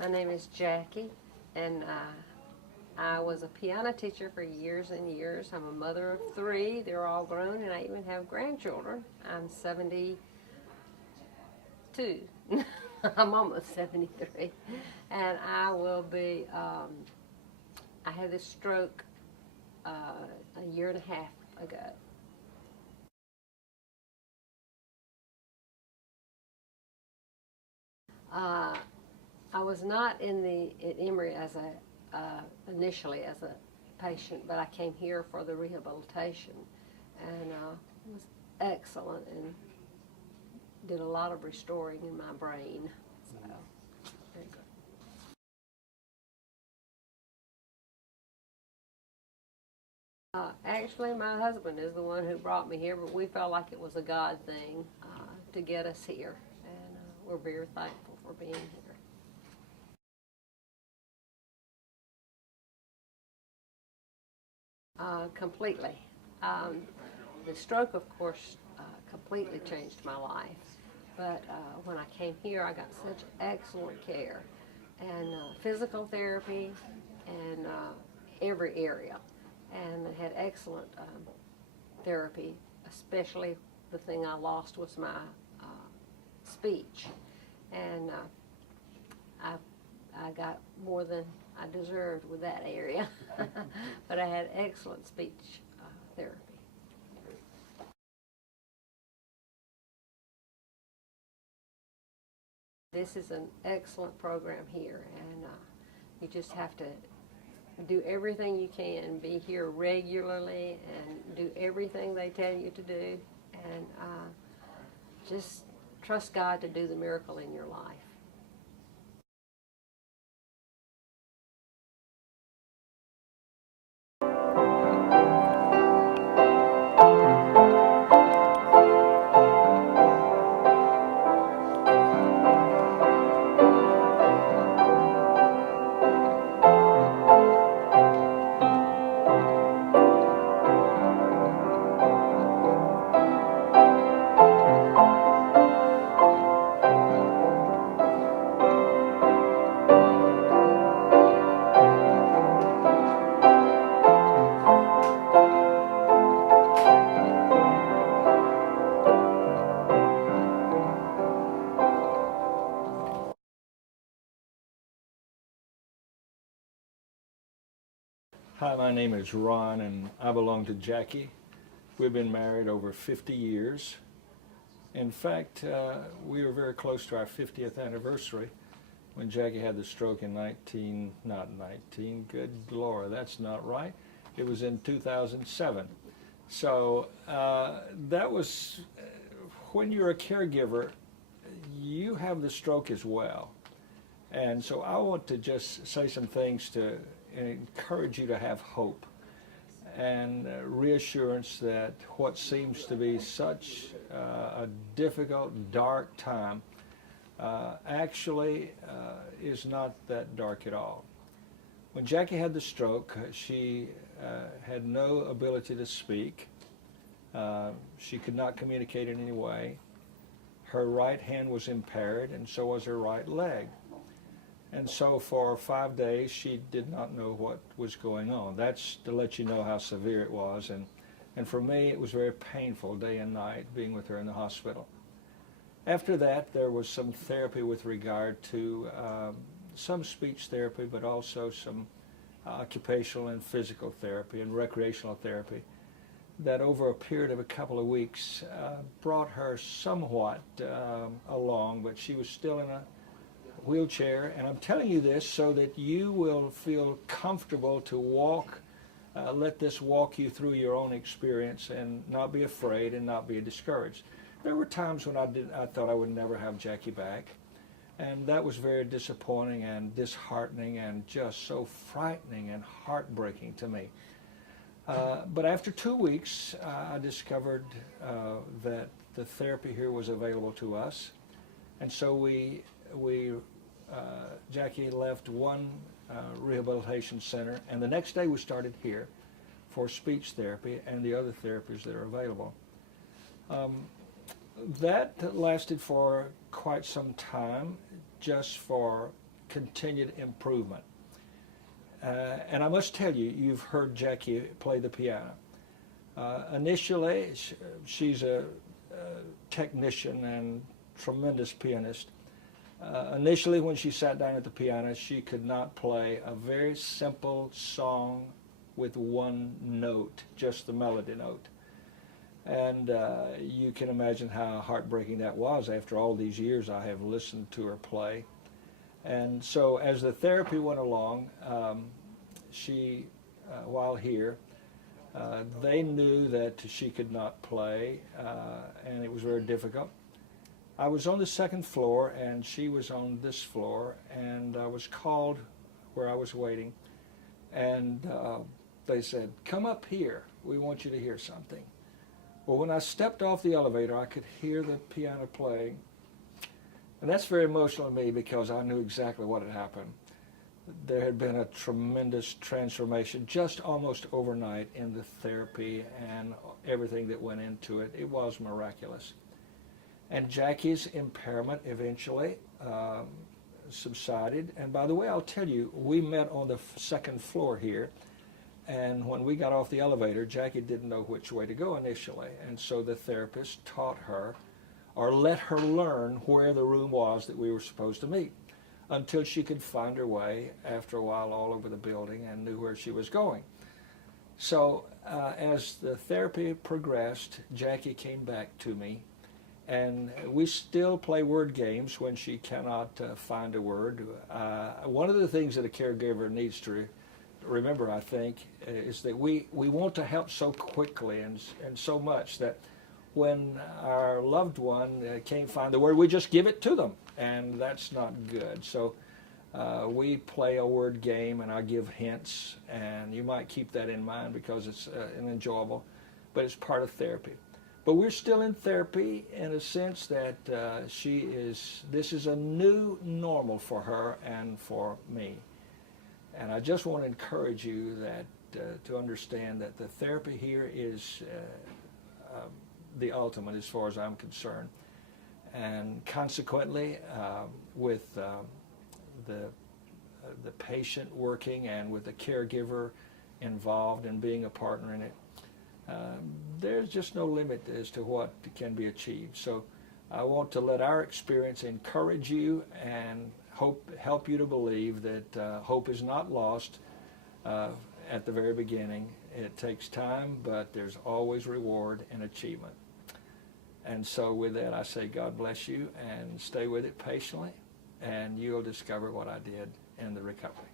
My name is Jackie, and I was a piano teacher for years and years. I'm a mother of three. They're all grown, and I even have grandchildren. I'm 72. I'm almost 73. And I will be, I had this stroke a year and a half ago. Uh, I was not at Emory as initially as a patient, but I came here for the rehabilitation, and it was excellent and did a lot of restoring in my brain. So, very good. Actually, my husband is the one who brought me here, but we felt like it was a God thing to get us here, and we're very thankful for being here. Completely. Um, the stroke, of course, completely changed my life. But when I came here, I got such excellent care and physical therapy and every area. And I had excellent therapy, especially the thing I lost was my speech. And I, I got more than I deserved with that area. But I had excellent speech therapy. This is an excellent program here, and you just have to do everything you can, be here regularly, and do everything they tell you to do, and just trust God to do the miracle in your life. Hi, my name is Ron, and I belong to Jackie. We've been married over 50 years. In fact, we were very close to our 50th anniversary when Jackie had the stroke in not 19, good Lord, that's not right. It was in 2007. So that was, when you're a caregiver, you have the stroke as well. And so I want to just say some things to encourage you to have hope and reassurance that what seems to be such a difficult, dark time actually is not that dark at all. When Jackie had the stroke, she had no ability to speak. She could not communicate in any way. Her right hand was impaired, and so was her right leg. And so for 5 days, she did not know what was going on. That's to let you know how severe it was. And for me, it was very painful day and night being with her in the hospital. After that, there was some therapy with regard to some speech therapy, but also some occupational and physical therapy and recreational therapy that over a period of a couple of weeks brought her somewhat along, but she was still in a wheelchair. And I'm telling you this so that you will feel comfortable to walk, let this walk you through your own experience and not be afraid and not be discouraged. There were times when I thought I would never have Jackie back, and that was very disappointing and disheartening and just so frightening and heartbreaking to me. But after 2 weeks, I discovered that the therapy here was available to us, and so Jackie left one rehabilitation center, and the next day we started here for speech therapy and the other therapies that are available. That lasted for quite some time, just for continued improvement. And I must tell you, you've heard Jackie play the piano. Initially, she's a technician and tremendous pianist. Initially, when she sat down at the piano, she could not play a very simple song with one note, just the melody note. And you can imagine how heartbreaking that was. After all these years, I have listened to her play. And so as the therapy went along, she, while here, they knew that she could not play, and it was very difficult. I was on the second floor, and she was on this floor, and I was called where I was waiting, and they said, "Come up here. We want you to hear something." Well, when I stepped off the elevator, I could hear the piano playing, and that's very emotional to me because I knew exactly what had happened. There had been a tremendous transformation just almost overnight in the therapy and everything that went into it. It was miraculous. And Jackie's impairment eventually subsided. And by the way, I'll tell you, we met on the second floor here. And when we got off the elevator, Jackie didn't know which way to go initially. And so the therapist taught her, or let her learn where the room was that we were supposed to meet, until she could find her way after a while all over the building and knew where she was going. So as the therapy progressed, Jackie came back to me, and we still play word games when she cannot find a word. One of the things that a caregiver needs to remember, I think, is that we want to help so quickly and so much that when our loved one can't find the word, we just give it to them, and that's not good. So we play a word game, and I give hints, and you might keep that in mind because it's enjoyable, but it's part of therapy. But we're still in therapy in a sense that this is a new normal for her and for me. And I just want to encourage you that to understand that the therapy here is the ultimate as far as I'm concerned. And consequently, with the patient working and with the caregiver involved and being a partner in it, there's just no limit as to what can be achieved. So I want to let our experience encourage you and help you to believe that hope is not lost at the very beginning. It takes time, but there's always reward and achievement. And so with that, I say God bless you, and stay with it patiently, and you'll discover what I did in the recovery.